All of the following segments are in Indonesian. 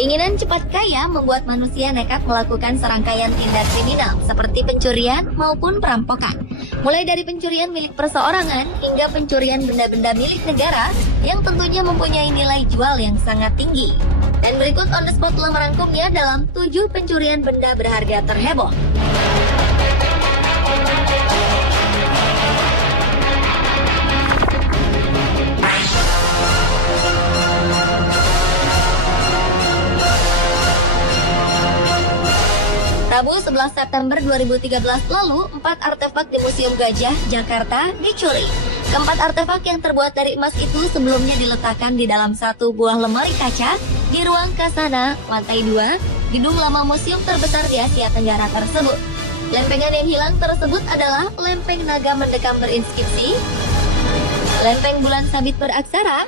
Keinginan cepat kaya membuat manusia nekat melakukan serangkaian tindak kriminal seperti pencurian maupun perampokan. Mulai dari pencurian milik perseorangan hingga pencurian benda-benda milik negara yang tentunya mempunyai nilai jual yang sangat tinggi. Dan berikut On The Spot telah merangkumnya dalam 7 pencurian benda berharga terheboh. Rabu 11 September 2013 lalu, 4 artefak di Museum Gajah, Jakarta dicuri. Keempat artefak yang terbuat dari emas itu sebelumnya diletakkan di dalam satu buah lemari kaca di ruang Kasana, lantai 2, gedung lama museum terbesar di Asia Tenggara tersebut. Lempengan yang hilang tersebut adalah lempeng naga mendekam berinskripsi, lempeng bulan sabit beraksara,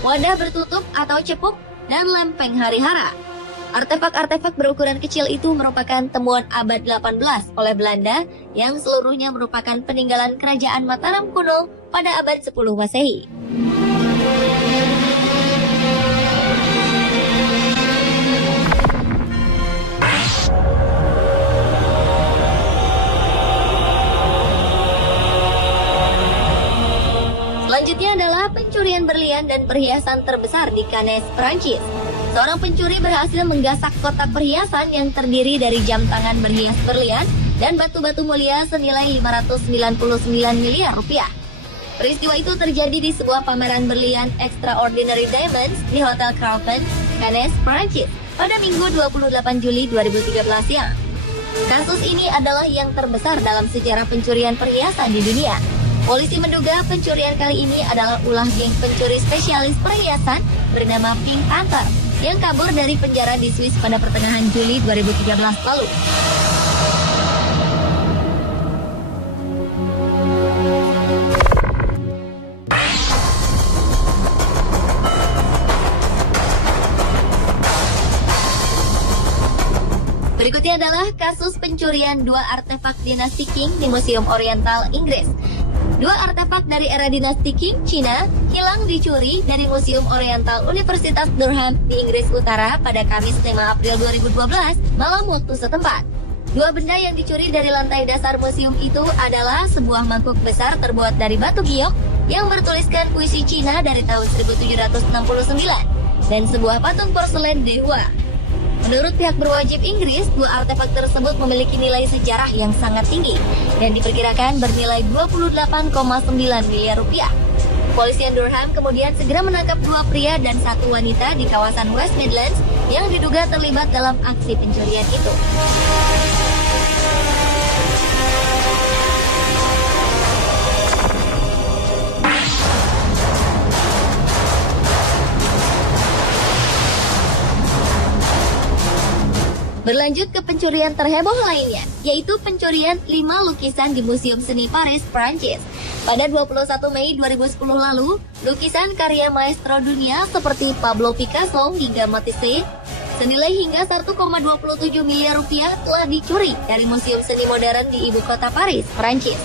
wadah bertutup atau cepuk, dan lempeng hari-hara. Artefak-artefak berukuran kecil itu merupakan temuan abad 18 oleh Belanda yang seluruhnya merupakan peninggalan kerajaan Mataram kuno pada abad 10 Masehi. Selanjutnya adalah pencurian berlian dan perhiasan terbesar di Cannes, Prancis. Seorang pencuri berhasil menggasak kotak perhiasan yang terdiri dari jam tangan berhias berlian dan batu-batu mulia senilai 599 miliar rupiah. Peristiwa itu terjadi di sebuah pameran berlian Extraordinary Diamonds di Hotel Carlton, Cannes, Prancis pada Minggu 28 Juli 2013 siang. Kasus ini adalah yang terbesar dalam sejarah pencurian perhiasan di dunia. Polisi menduga pencurian kali ini adalah ulah geng pencuri spesialis perhiasan bernama Pink Panther yang kabur dari penjara di Swiss pada pertengahan Juli 2013 lalu. Berikutnya adalah kasus pencurian 2 artefak dinasti Qing di Museum Oriental, Inggris. 2 artefak dari era dinasti Qing, Cina, hilang dicuri dari Museum Oriental Universitas Durham di Inggris Utara pada Kamis 5 April 2012 malam waktu setempat. 2 benda yang dicuri dari lantai dasar museum itu adalah sebuah mangkuk besar terbuat dari batu giok yang bertuliskan puisi Cina dari tahun 1769 dan sebuah patung porselen dewa. Menurut pihak berwajib Inggris, 2 artefak tersebut memiliki nilai sejarah yang sangat tinggi dan diperkirakan bernilai 28,9 miliar rupiah. Kepolisian Durham kemudian segera menangkap 2 pria dan 1 wanita di kawasan West Midlands yang diduga terlibat dalam aksi pencurian itu. Berlanjut ke pencurian terheboh lainnya, yaitu pencurian 5 lukisan di Museum Seni Paris, Prancis. Pada 21 Mei 2010 lalu, lukisan karya maestro dunia seperti Pablo Picasso hingga Matisse senilai hingga 1,27 miliar rupiah telah dicuri dari Museum Seni Modern di ibu kota Paris, Prancis.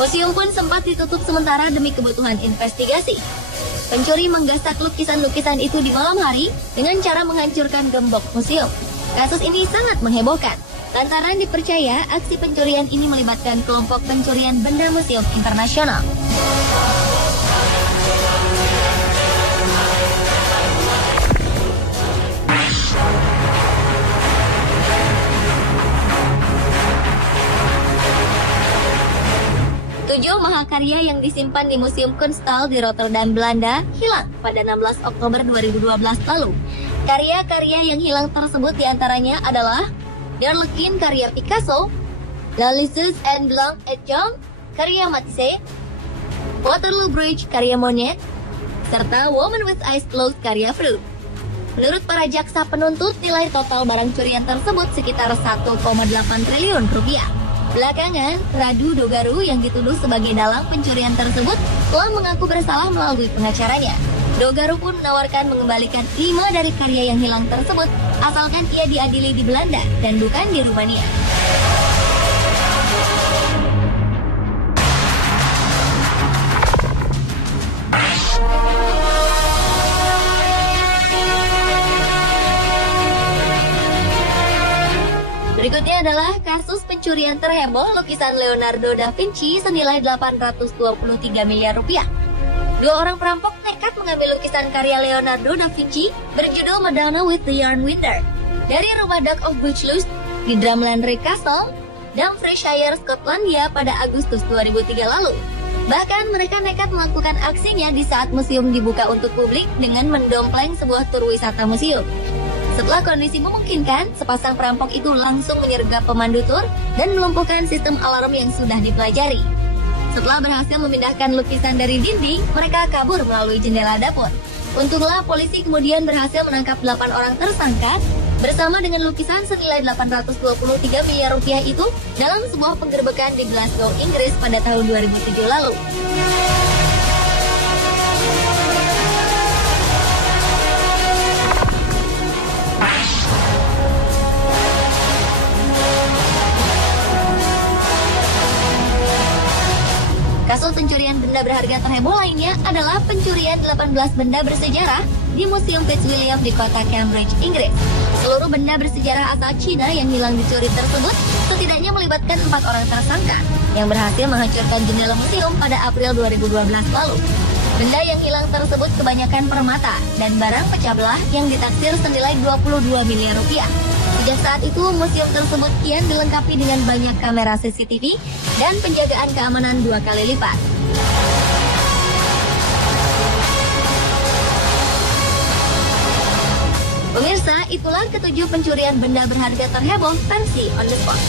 Museum pun sempat ditutup sementara demi kebutuhan investigasi. Pencuri menggasak lukisan-lukisan itu di malam hari dengan cara menghancurkan gembok museum. Kasus ini sangat menghebohkan, lantaran dipercaya aksi pencurian ini melibatkan kelompok pencurian benda museum internasional. Tujuh mahakarya yang disimpan di Museum Kunsthal di Rotterdam, Belanda, hilang pada 16 Oktober 2012 lalu. Karya-karya yang hilang tersebut diantaranya adalah Harlequin karya Picasso, La Liseuse and Blanc et Jaune karya Matisse, Waterloo Bridge karya Monet, serta Woman with Eyes Closed karya Freud. Menurut para jaksa penuntut, nilai total barang curian tersebut sekitar 1,8 triliun rupiah. Belakangan, Radu Dogaru yang dituduh sebagai dalang pencurian tersebut telah mengaku bersalah melalui pengacaranya. Dogaru pun menawarkan mengembalikan 5 dari karya yang hilang tersebut asalkan ia diadili di Belanda dan bukan di Rumania. Ini adalah kasus pencurian terheboh lukisan Leonardo da Vinci senilai 823 miliar rupiah. Dua orang perampok nekat mengambil lukisan karya Leonardo da Vinci berjudul Madonna with the Yarn Winner dari rumah Duke of Buccleuch di Drumlanrig Castle, Dumfriesshire, Skotlandia pada Agustus 2003 lalu. Bahkan mereka nekat melakukan aksinya di saat museum dibuka untuk publik dengan mendompleng sebuah tur wisata museum. Setelah kondisi memungkinkan, sepasang perampok itu langsung menyergap pemandu tur dan melumpuhkan sistem alarm yang sudah dipelajari. Setelah berhasil memindahkan lukisan dari dinding, mereka kabur melalui jendela dapur. Untunglah polisi kemudian berhasil menangkap 8 orang tersangka bersama dengan lukisan senilai 823 miliar rupiah itu dalam sebuah penggerbekan di Glasgow, Inggris pada tahun 2007 lalu. Kasus pencurian benda berharga terheboh lainnya adalah pencurian 18 benda bersejarah di Museum Fitzwilliam di kota Cambridge, Inggris. Seluruh benda bersejarah asal Cina yang hilang dicuri tersebut setidaknya melibatkan 4 orang tersangka yang berhasil menghancurkan jendela museum pada April 2012 lalu. Benda yang hilang tersebut kebanyakan permata dan barang pecah belah yang ditaksir senilai 22 miliar rupiah. Sejak saat itu, museum tersebut kian dilengkapi dengan banyak kamera CCTV dan penjagaan keamanan 2 kali lipat. Pemirsa, itulah ketujuh pencurian benda berharga terheboh versi On The Spot.